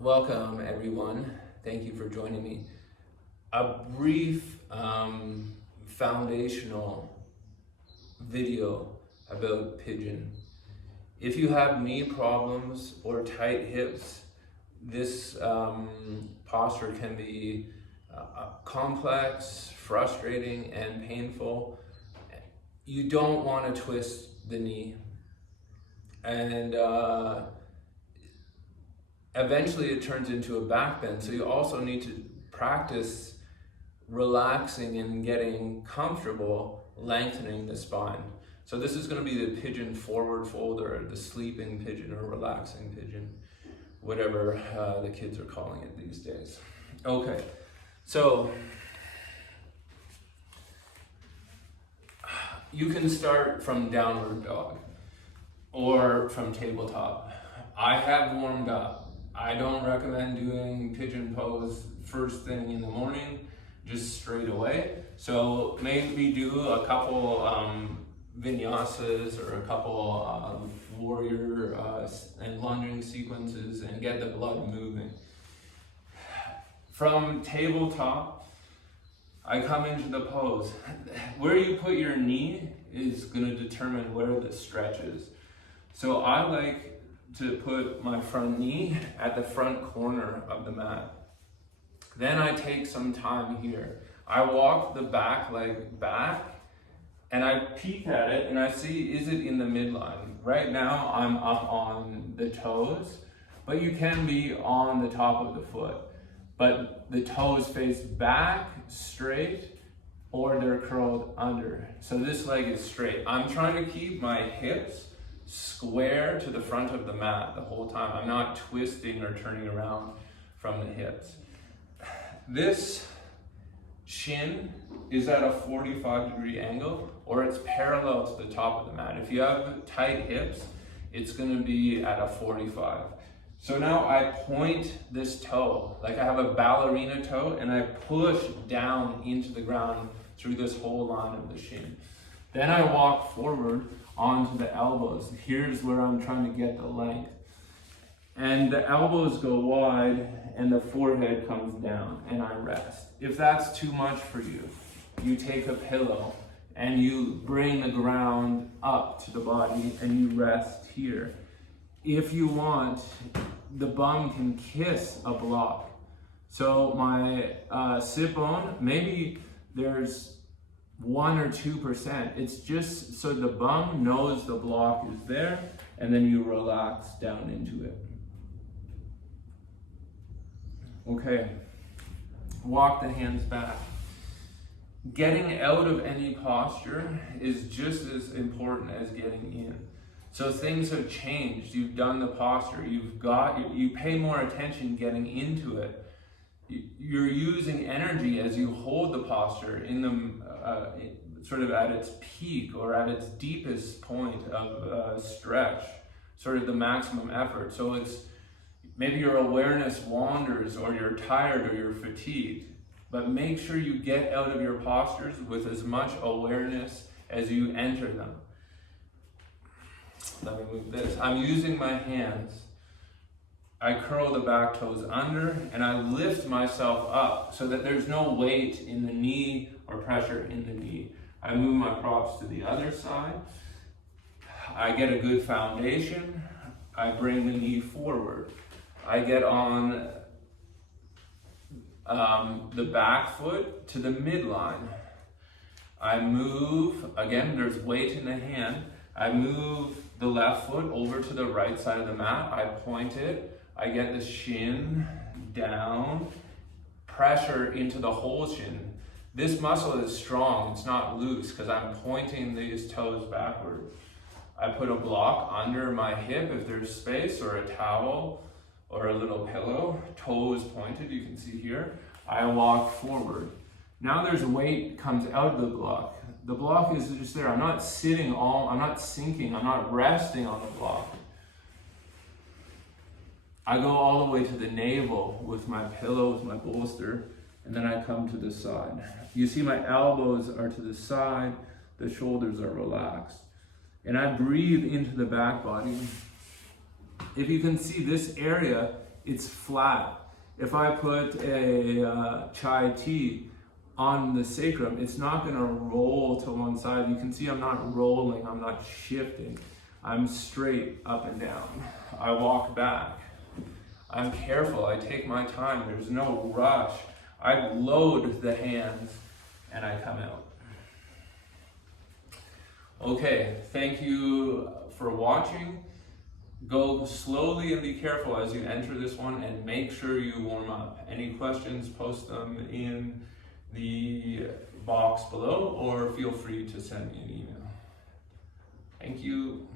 Welcome, everyone. Thank you for joining me. A brief foundational video about Pigeon. If you have knee problems or tight hips, this posture can be complex, frustrating, and painful. You don't want to twist the knee. And eventually it turns into a back bend. So you also need to practice relaxing and getting comfortable lengthening the spine. So this is going to be the pigeon forward fold, or the sleeping pigeon, or relaxing pigeon, whatever the kids are calling it these days. Okay, so you can start from downward dog or from tabletop. I have warmed up. I don't recommend doing pigeon pose first thing in the morning, just straight away. So maybe do a couple vinyasas or a couple warrior and lunging sequences and get the blood moving. From tabletop, I come into the pose. Where you put your knee is going to determine where the stretch is. So I like to put my front knee at the front corner of the mat. Then I take some time here. I walk the back leg back and I peek at it and I see, is it in the midline? Right now I'm up on the toes, but you can be on the top of the foot. But the toes face back straight or they're curled under. So this leg is straight. I'm trying to keep my hips square to the front of the mat the whole time. I'm not twisting or turning around from the hips. This shin is at a 45-degree angle, or it's parallel to the top of the mat. If you have tight hips, it's going to be at a 45. So now I point this toe, like I have a ballerina toe, and I push down into the ground through this whole line of the shin. Then I walk forward onto the elbows. Here's where I'm trying to get the length. And the elbows go wide and the forehead comes down and I rest. If that's too much for you, you take a pillow and you bring the ground up to the body and you rest here. If you want, the bum can kiss a block. So my sit bone, maybe there's 1 or 2%. It's just so the bum knows the block is there, and then you relax down into it. Okay, walk the hands back. Getting out of any posture is just as important as getting in. So things have changed. You've done the posture. You pay more attention getting into it. You're using energy as you hold the posture in the sort of at its peak or at its deepest point of stretch, sort of the maximum effort. So it's maybe your awareness wanders, or you're tired, or you're fatigued, but make sure you get out of your postures with as much awareness as you enter them. Let me move this. I'm using my hands. I curl the back toes under and I lift myself up so that there's no weight in the knee or pressure in the knee. I move my props to the other side. I get a good foundation. I bring the knee forward. I get on the back foot to the midline. I move, again, there's weight in the hand. I move the left foot over to the right side of the mat. I point it. I get the shin down, pressure into the whole shin. This muscle is strong, it's not loose because I'm pointing these toes backward. I put a block under my hip if there's space, or a towel, or a little pillow, toes pointed, you can see here. I walk forward. Now there's weight comes out of the block. The block is just there. I'm not sinking, I'm not resting on the block. I go all the way to the navel with my pillow, with my bolster, and then I come to the side. You see my elbows are to the side, the shoulders are relaxed. And I breathe into the back body. If you can see, this area it's flat. If I put a chai tea on the sacrum, it's not gonna roll to one side. You can see I'm not rolling, I'm not shifting. I'm straight up and down. I walk back. I'm careful, I take my time, there's no rush. I load the hands and I come out. Okay, thank you for watching. Go slowly and be careful as you enter this one, and make sure you warm up. Any questions, post them in the box below, or feel free to send me an email. Thank you.